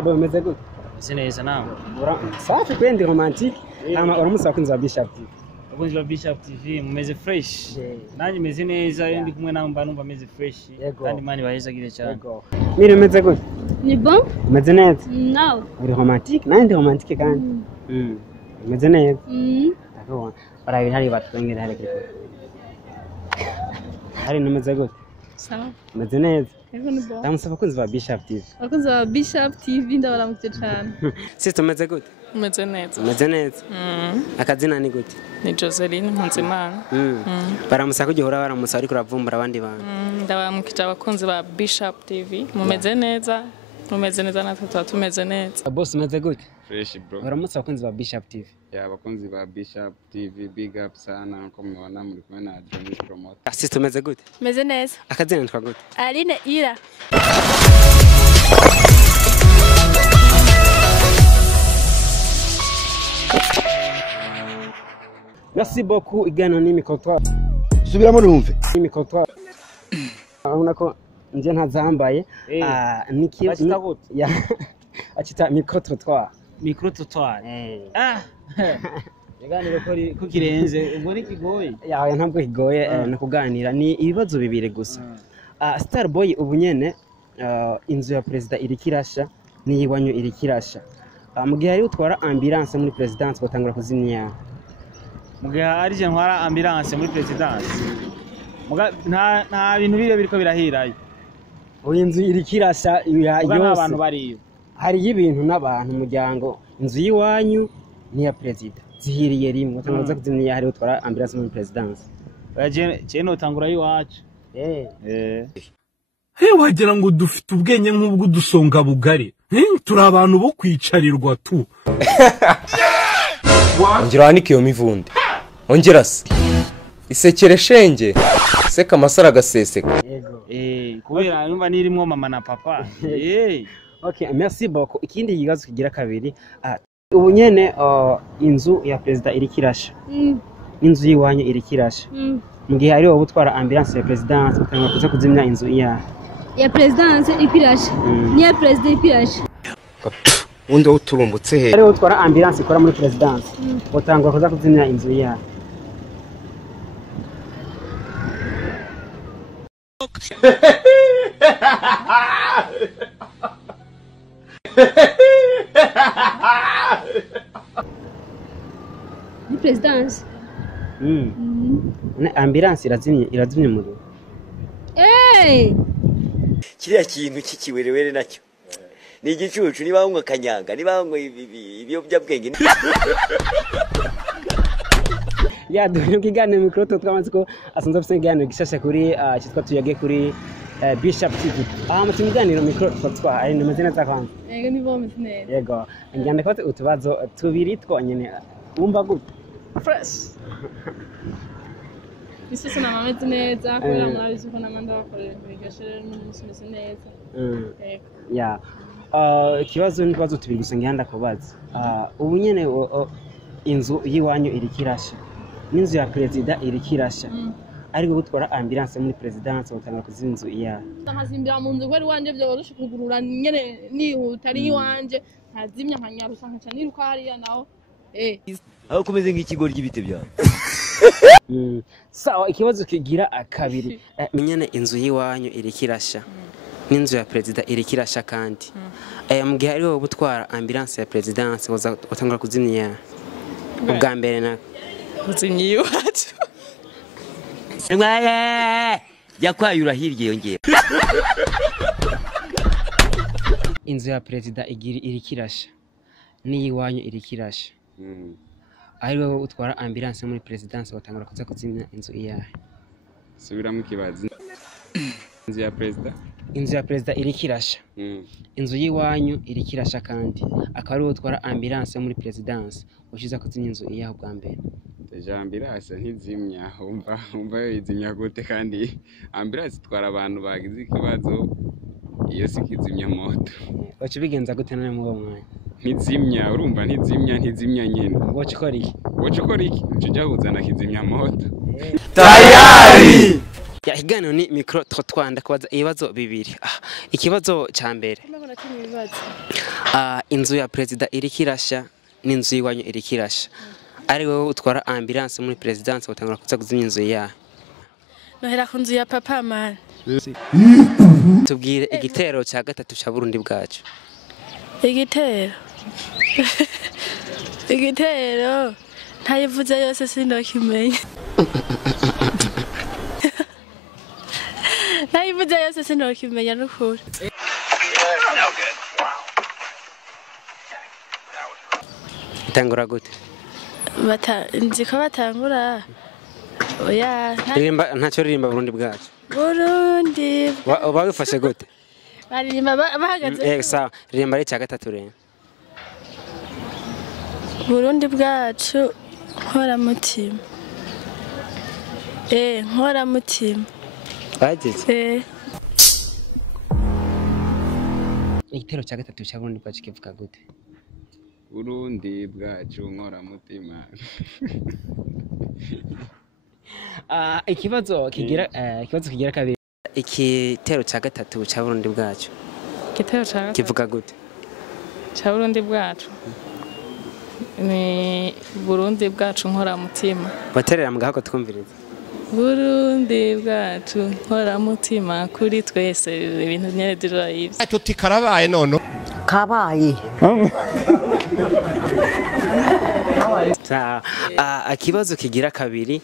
Bameze gute? Sineza nawe. Safi kwendi romantique. Ama uramusa bakunzi ba Bishop TV. Abakunzi ba Bishop TV mumeze fresh. Nanjye meze neza iyo ndi kumwe nawe mba numva meze fresh. Kandi mani bahezagire cyane. Mire meze gute? Ni bon? Meze neza. Nawe. Uri romantique, nandi romantique kandi. Meze neza. D'accord. Bara hari batwengere hari kiko. Hari numeze gute? Sawa. Meze neza. Ego ni bon. Ndamusa bakunzi ba Bishop TV. Abakunzi ba Bishop TV ndabaramutse cyane. Sister meze gute? Meze neza. Meze neza. Akazina ni gute? Ni Joseline Nkunzimana. Baramusa kugihora baramusa ariko uravumbura abandi bantu. Ndabamukije abakunzi ba Bishop TV. Mumeze neza. Mumeze neza natwe tumeze neza. Boss meze gute? Fresh bro. Baramusa abakunzi ba Bishop TV. Ya abakunzi ba Bishop TV big up sana ko mubona muri kumwe na Johnny Promoter. Sister meze gute? Meze neza. Akazina ntwa gute? Aline Ira. Merci beaucoup igana ni microtrottoir. Subiramo numve. Ni microtrottoir. Urabona ko nje ntazambaye niki ya acita microtrottoir. Microtrottoir. Yaganira ko kirenze ubwo ni kigoye. Ya ntabwo kigoye no kuganira ni ibibazo bibire gusa. Starboy ubunyene inzu ya president iri kirasha ni yiwanyu iri kirasha. Mu gihe ari utwara ambulance muri presidence batangura kuzimya. Mugihe ari je ntwara ambulance muri presidence. Nta bintu bire biriko birahirayo. Inzu iri kirasha yose. Abantu bari. Hari ibintu n'abantu muryango inzu yiwanyu ni ya president. Zihiriye rimwe utangaza kuzimya hari utwara ambulance muri presidence. Je notangura yiwacu. Wagira ngo dufite ubwenge nk'ubwo dusonga bugari. Turi abantu bo kwicarirwa tu. Ongera hanike iyo mivundi. Ongera se. Isekere shenge. Seka amasara gaseseka. Kubera numva nirimwo mama na papa. Okay, merci beaucoup. Ikindi kigazo kigira kabiri. Ubu nyene inzu ya president iri kirasha. Inzu yiwanyu iri kirasha. Mu gihe ari wowe utwara ambulance ya presidence utanga kuza kuzimya inzu ya presidence ikirasha. Ni ya president ikirasha. Undi uturumbutse he. Ari wowe utwara ambulance ikora muri presidence utanga kuza kuzimya inzu Ni presidence. Ambulance irazimye umuriro. Kiriya kintu kikiwerewere nacyo ni igicucu niba ngo kanyanga niba ngo ibiyobyabwenge ya dore kigane microtrottoir twamaze ko asanzwe afite igane gishasha kuri cyitwa tuyage kuri Bishop TV. Mutumiganiro microtrottoir ari nimeze neza kandi. Yego ni bo meze neza. Yego ngende ko utubazo tubiri twonyene wumva gute? Fresh. Isose na mameze neza kubera mwabizi ko namanda bakorera ibigashere n'umunsi meze neza. Yego. Ya. Ikibazo ni kwazo tubiri gusa ngenda kubaza. Ubu nyene inzu yiwanyu iri kirasha. N'inzu ya president iri kirasha. Ariko gutwara ambulance muri presidence utanga kuzinzu Nkazimbira mu nzu kwari wanje byo barusha kugurura nyene nihuta ari iwanje nkazimya nkanyarusa nkaca niruka hariya naho aho kumeze nk'ikigo ry'ibite byawe. Sawa ikibazo kigira akabiri. Menyene inzu yiwanyu iri kirasha. N'inzu ya president iri kirasha kandi. Mu gihe ari wowe gutwara ambulance ya presidence utanga kuzimya ubwa mbere na Kuzimya iwacu. Yakwayura hirye yongera. Inzu ya president iri kirasha. Ni yiwanyu iri kirasha. Ari wowe utwara ambulance muri presidence batangura kuza kuzimya inzu Subira mu kibazo. Inzu ya president. Inzu ya president iri kirasha. Inzu yiwanyu iri kirasha kandi akaba ari wowe utwara ambulance muri presidence ushiza kuzimya inzu bwa mbere. Ambulance ntizimya umva izimya gute kandi ambulance twara abantu bagize ikibazo iyo sikizimya moto. Wacu bigenza gute none mu mwanya? Ntizimya urumva ntizimya nyene. Wacu kora iki? Ujya uzana kizimya moto. Ya higano ni microtrottoir ndakubaza ibibazo bibiri. Ikibazo ca mbere. natinya ibibazo. Inzu ya perezida iriko irasha n'inzu yiwanyu iriko irasha. Ari wowe utwara ambulance muri presidence utangura kuza kuzimya inzu yawe. Nohera ku nzu ya papa man. Tubwire igitero cya gatatu cya Burundi Bwacu. Igitero. Igitero. Ntayivuze yose sindokimenya. Ntayivuze yose sindokimenya n'ukuri. Itangura gute? Nziko batangura. Oya, ntacyo ririmba Burundi Bwacu. Burundi. Wabifashe gute? Baririmba bahagaze. Sawa, ririmba ari cya gatatu rero. Burundi Bwacu nkora mutima. Nkora mutima. Bageze. Igitero cya gatatu cya Burundi Bwacu kivuga gute? Burundi Bwacu nkora mutima. Ikibazo kigira kabiri. Igitero cya gatatu cya Burundi Bwacu. Igitero cya gatatu kivuga gute? Cya Burundi Bwacu. Ni Burundi Bwacu nkora mutima. Baterera mugahako twumviriza. Burundi Bwacu nkora mutima kuri twese ibintu nyene dirayivye. Tuti karabaye nono. Kabaye. Akibazo kigira kabiri.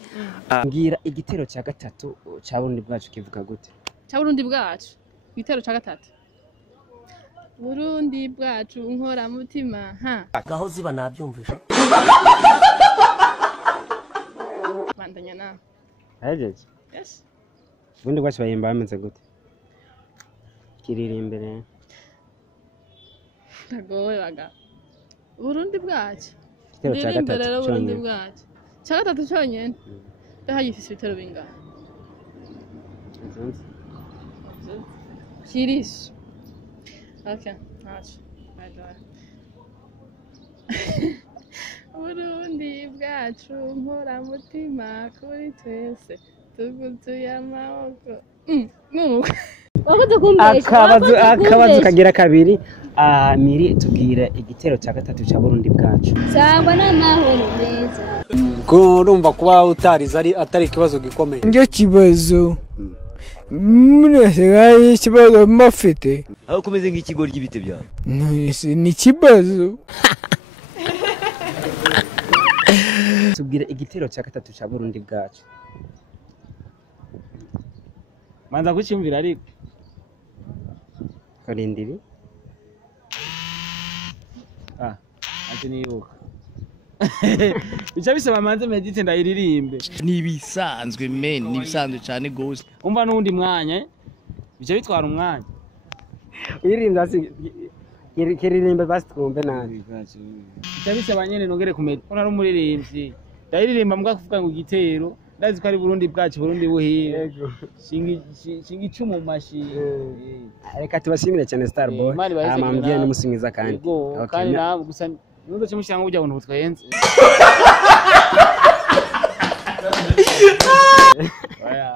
Ngira igitero cya gatatu cya Burundi Bwacu kivuga gute? Cya Burundi Bwacu. Igitero cya gatatu. Burundi Bwacu nkora mutima gaho ziba nabyumvisha. Bandanya na. Ajeje. Yes. Burundi Bwacu bayimba bameze gute? Kiriri imbere. Tagoye baga. Burundi Bwacu. Igitero cya gatatu Burundi Bwacu. Cya gatatu cyonyene. Ndahagifise ibitero bingahe? Kirisho. Okay, nice. Burundi Bwacu nkora mutima kuri twese tugutuye amaboko. Akabazo kagira kabiri. Miri tubwire igitero cya gatatu cya Burundi Bwacu. Sangwa n'amahoro meza. Urumva kuba utarize atari ikibazo gikomeye. Ndio kibazo. Munasigaye ikibazo mafite. Aho kumeze nk'ikigori cy'ibite byawe. Ni kibazo. Tubwire igitero cya gatatu cya Burundi Bwacu. Manza kucyumvira ariko. Karindiri. Ati nibuka. Bica bisaba manze medite ndayiririmbe. Nibisanzwe nibisanzwe cyane gose. Umva n'undi mwanya bica bitwara umwanya. Iririmba kiririmba basi twumve nabi. Bica bisaba nyene nongere kumenya ko nari umuririmbyi. Ndayiririmba mbwa kuvuga ngo igitero ndazi ko ari Burundi Bwacu Burundi buhire. Shingi icumu mashi. Reka tubashimire cyane Starboy. Amambye n'umusingiza kandi. Kandi nawe gusa nundo cy'umushanga ujya buntu butwenze. Oya.